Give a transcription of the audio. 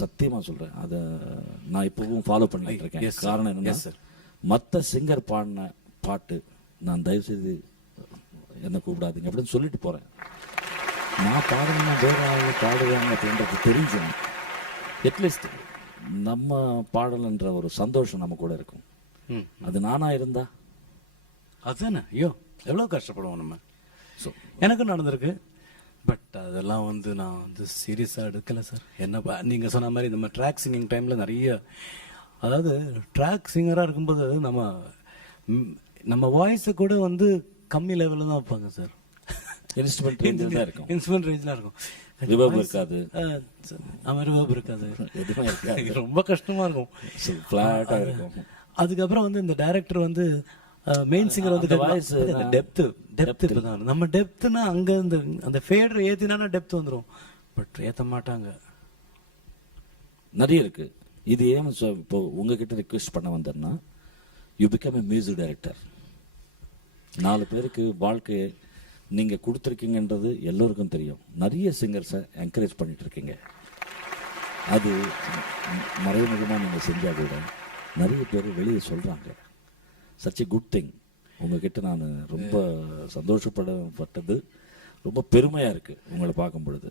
சத்தியமாக சொல்கிறேன், அதை நான் இப்போவும் ஃபாலோ பண்ணிட்டு இருக்கேன். காரணம் என்னன்னா, மற்ற சிங்கர் பாடின பாட்டு நான் தயவுசெய்து என்னை கூப்பிடாதீங்க அப்படின்னு சொல்லிட்டு போகிறேன். நான் பாடணும்னா வேற ஆள் பாடுவாங்க அப்படின்றது தெரிஞ்சும் அட்லீஸ்ட் நம்ம பாடலன்ற ஒரு சந்தோஷம் நம்ம கூட இருக்கும். அது நானா இருந்தா அதுதானே. ஐயோ எவ்வளோ கஷ்டப்படுவோம் நம்ம. ஸோ எனக்கும் நடந்திருக்கு. பட் அதெல்லாம் வந்து நான் வந்து சீரியஸாக எடுக்கலை சார். என்ன நீங்கள் சொன்ன மாதிரி நம்ம ட்ராக் சிங்கிங் டைமில் நிறைய, அதாவது ட்ராக் சிங்கராக இருக்கும்போது நம்ம வாய்ஸை கூட வந்து கம்மி லெவலில் தான் வைப்பாங்க சார். இன்ஸ்ட்ருமெண்ட் இருக்கும், இன்ஸ்ட்ருமெண்ட் ரேஞ்சில் இருக்கும். ரிவர்ப் இருக்காது, ரிவர்ப் இருக்காது, எதுவுமே இருக்காது. ரொம்ப கஷ்டமாக இருக்கும், ஃப்ளாட்டாக இருக்கும். அதுக்கப்புறம் வந்து இந்த டைரக்டர் வந்து மெயின் சிங்கர் வந்து வாய்ஸ் டெப்த் இப்பதான் நம்ம டெப்த்னா அங்க இந்த அந்த ஃபேடர் ஏத்தினா டெப்த் வந்துடும். பட் ஏத்த மாட்டாங்க. நிறைய இருக்கு. இது ஏன் இப்போ உங்ககிட்ட ரிக்வெஸ்ட் பண்ண வந்தேன்னா, you become a music director. 4 பேருக்கு வாழ்க்கையை நீங்க கொடுத்துருக்கீங்கன்றது எல்லோருக்கும் தெரியும். நிறைய சிங்கர்ஸை என்கரேஜ் பண்ணிட்டு இருக்கீங்க. அது மறைமுகமாக நீங்கள் செஞ்சால் கூட நிறைய பேர் வெளியே சொல்கிறாங்க. Such a good thing. உங்ககிட்ட நான் ரொம்ப சந்தோஷப்பட்டது, ரொம்ப பெருமையாக இருக்குது உங்களை பார்க்கும் பொழுது.